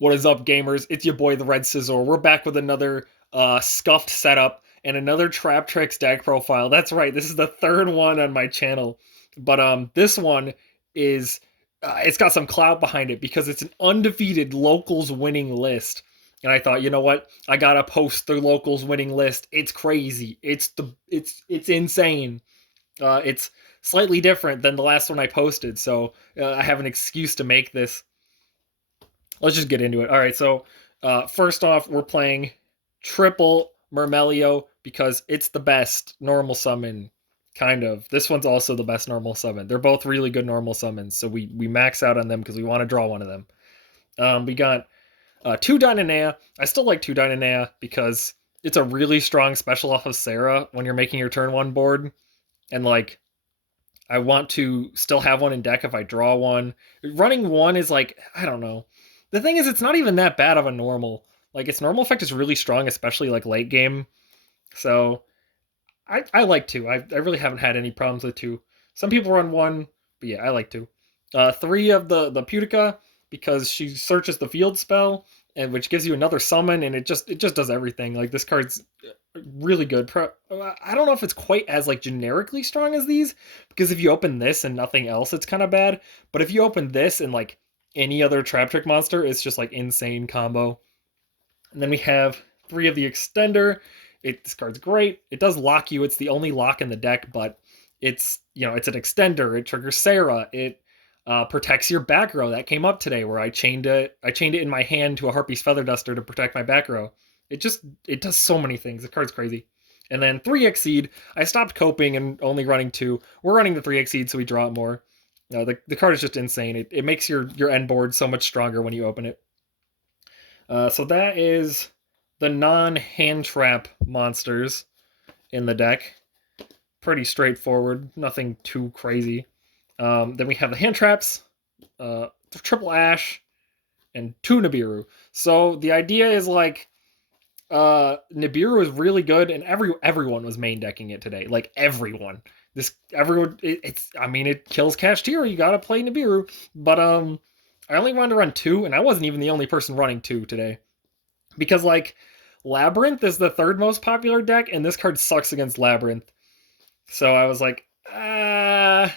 What is up, gamers? It's your boy, the Red Scissor. We're back with another scuffed setup and another Traptrix deck profile. That's right, this is the third one on my channel. But this one is it's got some clout behind it because it's an undefeated locals winning list. And I thought, you know what? I gotta post the locals winning list. It's crazy. It's insane. It's slightly different than the last one I posted, so I have an excuse to make this. Let's just get into it. All right, so first off, we're playing triple Mermelio because it's the best normal summon, kind of. This one's also the best normal summon. They're both really good normal summons, so we max out on them because we want to draw one of them. We got two Dynanea. I still like two Dynanea because it's a really strong special off of Sarah when you're making your turn one board, and like I want to still have one in deck if I draw one. Running one is like, I don't know. The thing is, it's not even that bad of a normal. Like, its normal effect is really strong, especially like late game. So, I like two. I really haven't had any problems with two. Some people run one, but yeah, I like two. Three of the Pudica, because she searches the field spell, and which gives you another summon, and it just does everything. Like, this card's really good. I don't know if it's quite as like generically strong as these, because if you open this and nothing else, it's kind of bad. But if you open this and like any other trap trick monster, it's just like insane combo. And then we have three of the extender. This card's great. It does lock you. It's the only lock in the deck, but it's an extender. It triggers Sarah. It protects your back row. That came up today where I chained it in my hand to a Harpy's Feather Duster to protect my back row. It does so many things. The card's crazy. And then 3 Exceed. I stopped coping and only running 2. We're running the 3 Exceed so we draw it more. The card is just insane. It makes your end board so much stronger when you open it. So that is the non-hand trap monsters in the deck. Pretty straightforward, nothing too crazy. Then we have the hand traps, triple Ash, and 2 Nibiru. So the idea is like Nibiru is really good, and everyone was main decking it today. Like everyone. It kills Kashtira. You gotta play Nibiru. But I only wanted to run 2, and I wasn't even the only person running 2 today. Because like Labyrinth is the third most popular deck, and this card sucks against Labyrinth. So I was like, the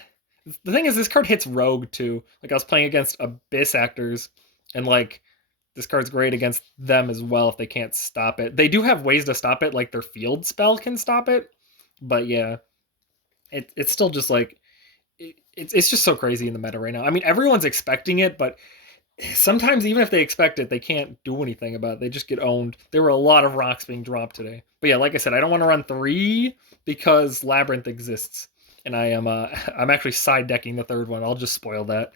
thing is, this card hits Rogue too. Like I was playing against Abyss Actors, and like this card's great against them as well if they can't stop it. They do have ways to stop it, like their field spell can stop it. But yeah, it's still just like it's just so crazy in the meta right now. I mean, everyone's expecting it, but sometimes even if they expect it, they can't do anything about it. They just get owned. There were a lot of rocks being dropped today. But yeah, like I said, I don't want to run 3 because Labyrinth exists, and I'm actually side decking the third one. I'll just spoil that.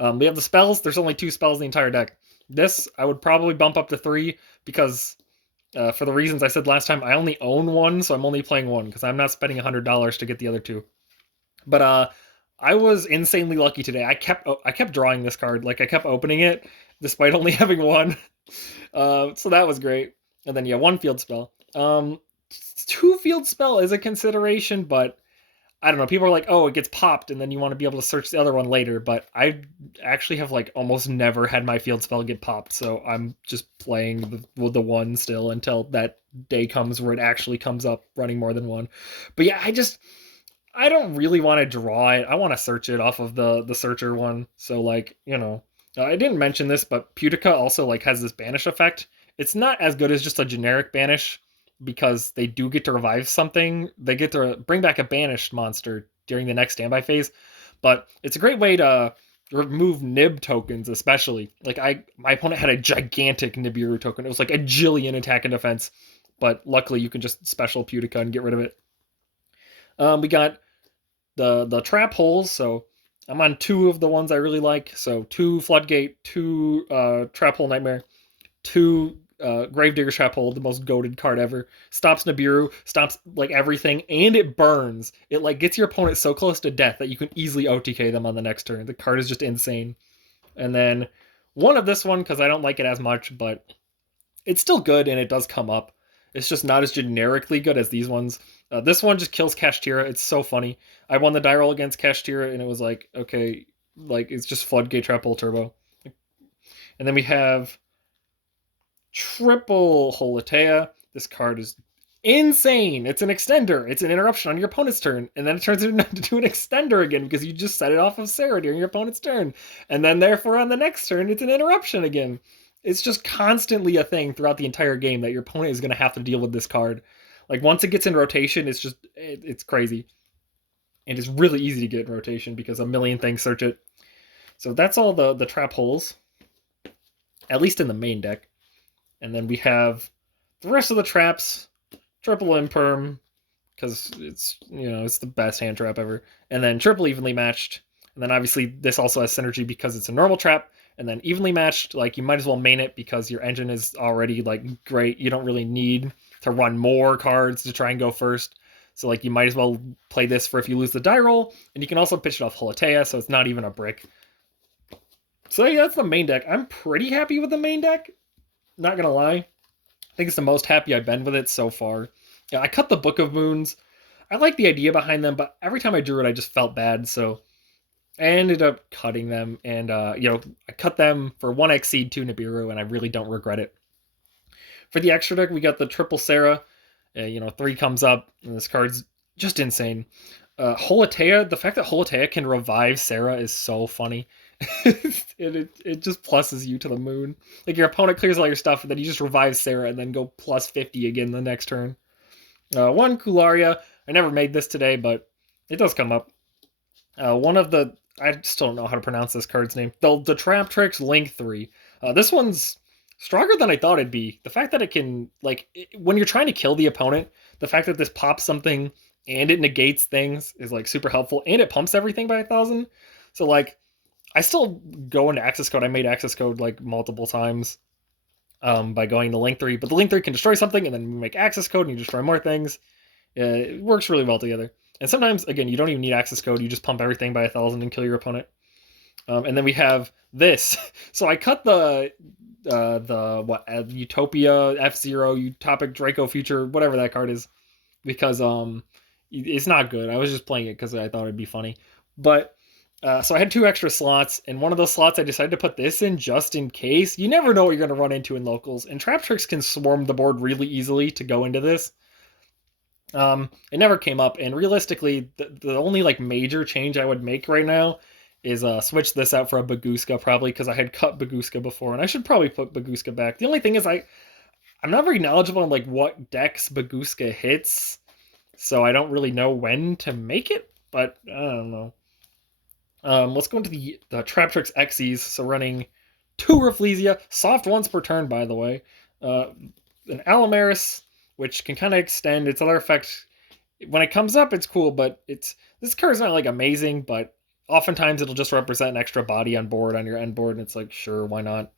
We have the spells. There's only 2 spells in the entire deck. This I would probably bump up to 3 because for the reasons I said last time, I only own 1, so I'm only playing 1 because I'm not spending $100 to get the other 2. But I was insanely lucky today. I kept drawing this card. Like I kept opening it despite only having 1. So that was great. And then yeah, 1 field spell. 2 field spell is a consideration, but I don't know. People are like, oh, it gets popped, and then you want to be able to search the other one later. But I actually have like almost never had my field spell get popped, so I'm just playing the 1 still until that day comes where it actually comes up running more than 1. But yeah, I don't really want to draw it. I want to search it off of the searcher one. So like, I didn't mention this, but Pudica also like has this banish effect. It's not as good as just a generic banish because they do get to revive something. They get to bring back a banished monster during the next standby phase, but it's a great way to remove Nib tokens, especially. Like my opponent had a gigantic Nibiru token. It was like a jillion attack and defense, but luckily you can just special Pudica and get rid of it. We got the trap holes, so I'm on 2 of the ones I really like. So 2 Floodgate, 2 Trap Hole Nightmare, 2 Gravedigger Trap Hole, the most goated card ever. Stops Nibiru, stops like everything, and it burns. It like gets your opponent so close to death that you can easily OTK them on the next turn. The card is just insane. And then 1 of this one, because I don't like it as much, but it's still good and it does come up. It's just not as generically good as these ones. This one just kills Kashtira. It's so funny. I won the die roll against Kashtira, and it was like, okay, like it's just Floodgate Trap Hole Turbo. And then we have triple Holotea. This card is insane. It's an extender. It's an interruption on your opponent's turn, and then it turns into an extender again because you just set it off of Sarah during your opponent's turn. And then therefore on the next turn, it's an interruption again. It's just constantly a thing throughout the entire game that your opponent is going to have to deal with this card. Like once it gets in rotation, it's crazy. And it's really easy to get in rotation because a million things search it. So that's all the trap holes, at least in the main deck. And then we have the rest of the traps, triple imperm, because it's the best hand trap ever, and then triple evenly matched. And then obviously this also has synergy because it's a normal trap, and then evenly matched, like you might as well main it because your engine is already like great. You don't really need to run more cards to try and go first. So like you might as well play this for if you lose the die roll, and you can also pitch it off Holotea, so it's not even a brick. So yeah, that's the main deck. I'm pretty happy with the main deck. Not gonna lie. I think it's the most happy I've been with it so far. Yeah, I cut the Book of Moons. I like the idea behind them, but every time I drew it, I just felt bad, so I ended up cutting them, and I cut them for 1x seed 2 Nibiru, and I really don't regret it. For the extra deck, we got the triple Sarah. 3 comes up, and this card's just insane. Holotea, the fact that Holotea can revive Sarah is so funny. it just pluses you to the moon. Like your opponent clears all your stuff, and then you just revive Sarah, and then go plus 50 again the next turn. 1 Kularia. I never made this today, but it does come up. I still don't know how to pronounce this card's name. The Traptrix Link 3. This one's stronger than I thought it'd be. The fact that it can, when you're trying to kill the opponent, the fact that this pops something and it negates things is super helpful, and it pumps everything by 1,000. So I still go into access code. I made access code multiple times by going to Link 3, but the Link 3 can destroy something, and then you make access code and you destroy more things. It works really well together. And sometimes, again, you don't even need access code. You just pump everything by 1,000 and kill your opponent. And then we have this. So I cut the Utopia, F-Zero, Utopic Draco Future, whatever that card is, because it's not good. I was just playing it because I thought it'd be funny. But so I had 2 extra slots, and one of those slots I decided to put this in just in case. You never know what you're going to run into in locals, and Traptrix can swarm the board really easily to go into this. It never came up, and realistically, the only major change I would make right now is switch this out for a Baguska, probably, because I had cut Baguska before, and I should probably put Baguska back. The only thing is I'm not very knowledgeable on what decks Baguska hits, so I don't really know when to make it, but I don't know. Let's go into the Traptrix Xyz, so running 2 Rafflesia, soft once per turn, by the way, an Allomeris, which can kind of extend its other effect. When it comes up, it's cool, but this card's not amazing, but oftentimes it'll just represent an extra body on board on your end board, and it's sure, why not?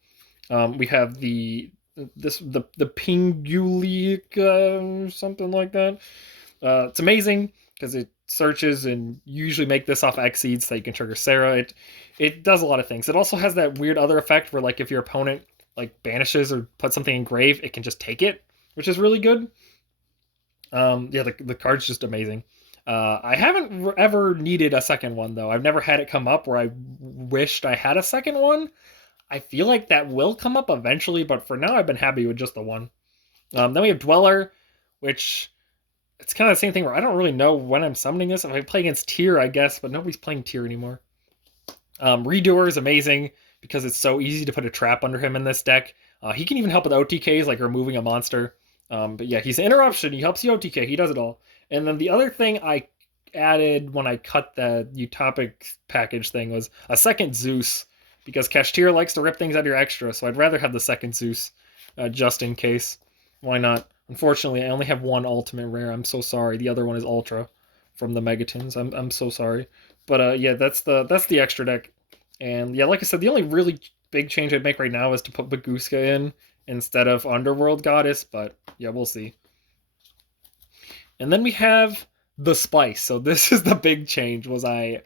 We have the Pingulic, something like that. It's amazing because it searches and usually make this off Xyz so you can trigger Sarah. It does a lot of things. It also has that weird other effect where if your opponent banishes or puts something in grave, it can just take it, which is really good. The card's just amazing. I haven't ever needed a second one, though. I've never had it come up where I wished I had a second one. I feel like that will come up eventually, but for now I've been happy with just the one. Then we have Dweller, which it's kind of the same thing where I don't really know when I'm summoning this. If I play against Tyr, I guess, but nobody's playing Tyr anymore. Redoer is amazing because it's so easy to put a trap under him in this deck. He can even help with OTKs, like removing a monster. But yeah, he's an interruption. He helps you OTK. He does it all. And then the other thing I added when I cut the Utopic package thing was a second Zeus, because Kashtir likes to rip things out of your extra, so I'd rather have the second Zeus just in case. Why not? Unfortunately, I only have 1 ultimate rare. I'm so sorry. The other one is Ultra from the Megatons. I'm so sorry. But yeah, that's the extra deck. And yeah, like I said, the only really big change I'd make right now is to put Baguska in instead of Underworld Goddess, but yeah, we'll see. And then we have the Spice. So this is the big change. The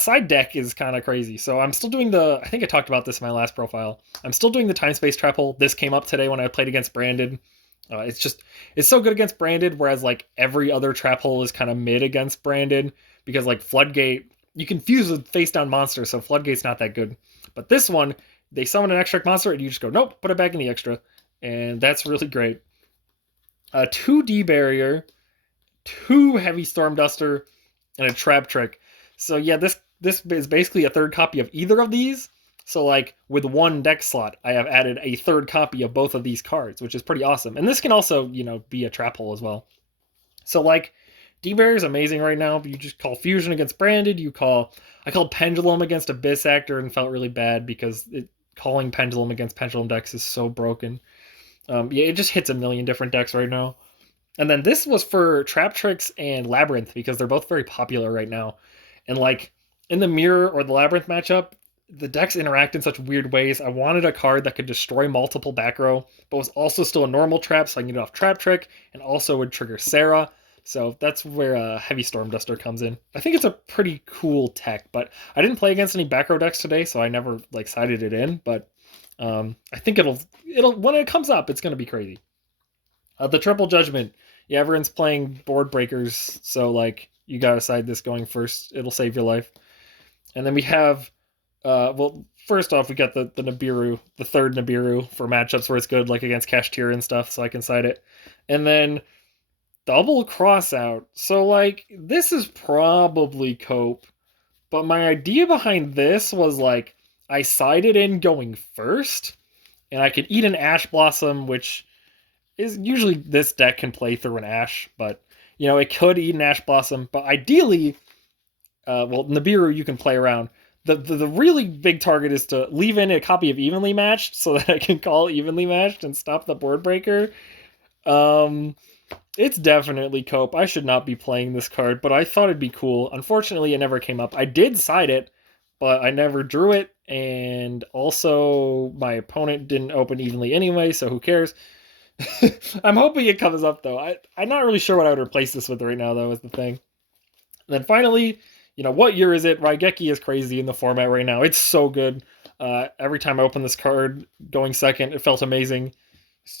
side deck is kind of crazy. So I'm still doing I think I talked about this in my last profile. I'm still doing the Time Space Trap Hole. This came up today when I played against Branded. It's so good against Branded, whereas every other Trap Hole is kind of mid against Branded, because Floodgate, you can fuse with face down monsters, so Floodgate's not that good. But this one, they summon an extra monster, and you just go, nope, put it back in the extra. And that's really great. 2D barrier, 2 heavy storm duster, and a Traptrix. So yeah, this is basically a third copy of either of these. So like with 1 deck slot, I have added a third copy of both of these cards, which is pretty awesome. And this can also, be a trap hole as well. So like D-Barrier is amazing right now. You just call Fusion against Branded. I called Pendulum against Abyss Actor and felt really bad because calling Pendulum against Pendulum decks is so broken. Yeah, it just hits a million different decks right now. And then this was for Traptrix and Labyrinth because they're both very popular right now. And like in the Mirror or the Labyrinth matchup, the decks interact in such weird ways. I wanted a card that could destroy multiple back row, but was also still a normal trap, so I can get off Traptrix and also would trigger Sarah. So that's where Heavy Storm Duster comes in. I think it's a pretty cool tech, but I didn't play against any back row decks today, so I never like sided it in. But I think it'll when it comes up, it's gonna be crazy. The Triple Judgment. Yeah, everyone's playing board breakers, so like you gotta side this going first. It'll save your life. And then we have, first off, we got the Nibiru, the third Nibiru for matchups where it's good, like against Kashtira and stuff, so I can side it. And then double Crossout. So like this is probably Cope, but my idea behind this was like I sided in going first, and I could eat an Ash Blossom, which is usually this deck can play through an Ash, but it could eat an Ash Blossom. But ideally, Nibiru you can play around. The really big target is to leave in a copy of Evenly Matched so that I can call Evenly Matched and stop the board breaker. It's definitely Cope. I should not be playing this card, but I thought it'd be cool. Unfortunately, it never came up. I did side it, but I never drew it, and also my opponent didn't open evenly anyway, so who cares? I'm hoping it comes up, though. I'm not really sure what I would replace this with right now, though, is the thing. And then finally, what year is it? Raigeki is crazy in the format right now. It's so good. Every time I open this card going second, it felt amazing.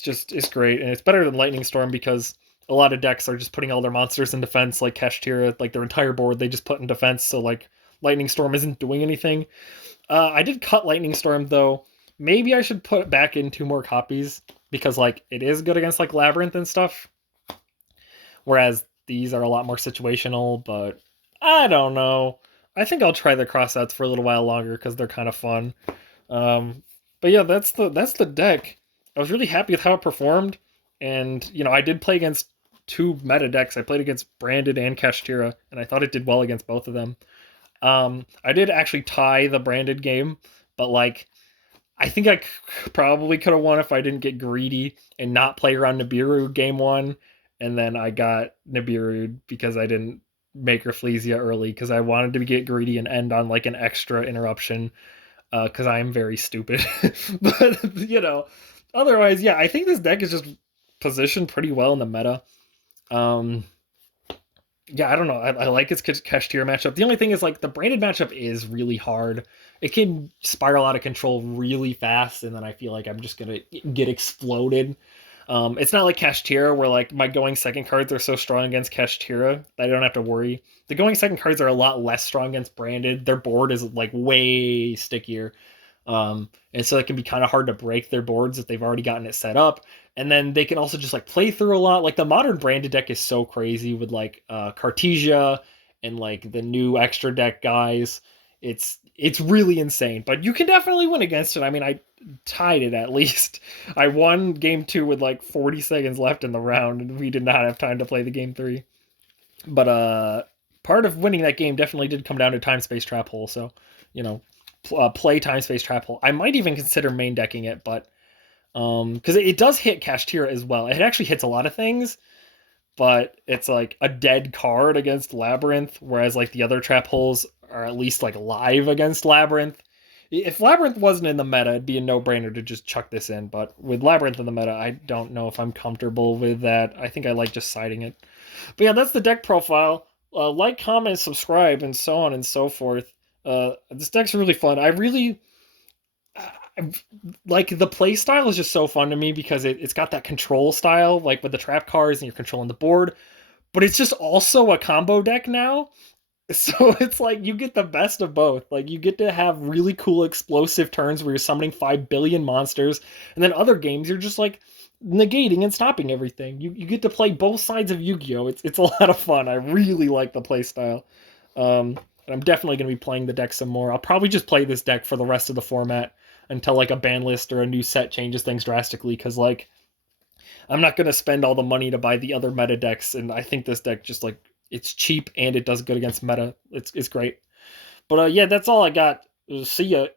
It's great, and it's better than Lightning Storm because a lot of decks are just putting all their monsters in defense, like Kashtira, like their entire board they just put in defense, so like Lightning Storm isn't doing anything. I did cut Lightning Storm, though. Maybe I should put back in 2 more copies because like it is good against like Labyrinth and stuff. Whereas these are a lot more situational, but I don't know. I think I'll try the crossouts for a little while longer because they're kind of fun. But yeah, that's the deck. I was really happy with how it performed, and I did play against 2 meta decks. I played against Branded and Kashtira, and I thought it did well against both of them. I did actually tie the Branded game, but like I think I probably could have won if I didn't get greedy and not play around Nibiru game 1, and then I got Nibiru because I didn't make Rafflesia early because I wanted to get greedy and end on like an extra interruption because I am very stupid. But otherwise, yeah, I think this deck is just positioned pretty well in the meta. Yeah, I don't know. I like its Kashtira matchup. The only thing is, like, the Branded matchup is really hard. It can spiral out of control really fast, and then I feel like I'm just going to get exploded. It's not like Kashtira, where, like, my going second cards are so strong against Kashtira that I don't have to worry. The going second cards are a lot less strong against Branded. Their board is, like, way stickier. And so it can be kind of hard to break their boards if they've already gotten it set up. And then they can also just like play through a lot. Like the modern Branded deck is so crazy with like Cartesia and like the new extra deck guys. It's really insane, but you can definitely win against it. I mean, I tied it at least. I won game 2 with like 40 seconds left in the round, and we did not have time to play the game 3. But part of winning that game definitely did come down to time space trap hole. So play time space trap hole. I might even consider main decking it, but because it does hit Kashtira as well. It actually hits a lot of things, but it's like a dead card against Labyrinth, whereas like the other trap holes are at least like live against Labyrinth. If Labyrinth wasn't in the meta, it'd be a no-brainer to just chuck this in, but with Labyrinth in the meta, I don't know if I'm comfortable with that. I think I like just siding it. But yeah, that's the deck profile. Like, comment, subscribe, and so on and so forth. This deck's really fun. Like the play style is just so fun to me because it's got that control style, like with the trap cards and you're controlling the board, but it's just also a combo deck now. So it's like you get the best of both. Like you get to have really cool explosive turns where you're summoning 5 billion monsters, and then other games you're just like negating and stopping everything. You get to play both sides of Yu-Gi-Oh! It's a lot of fun. I really like the play style. And I'm definitely gonna be playing the deck some more. I'll probably just play this deck for the rest of the format until like a ban list or a new set changes things drastically, because like I'm not gonna spend all the money to buy the other meta decks, and I think this deck just like it's cheap and it does good against meta. It's great. But yeah, that's all I got. See ya.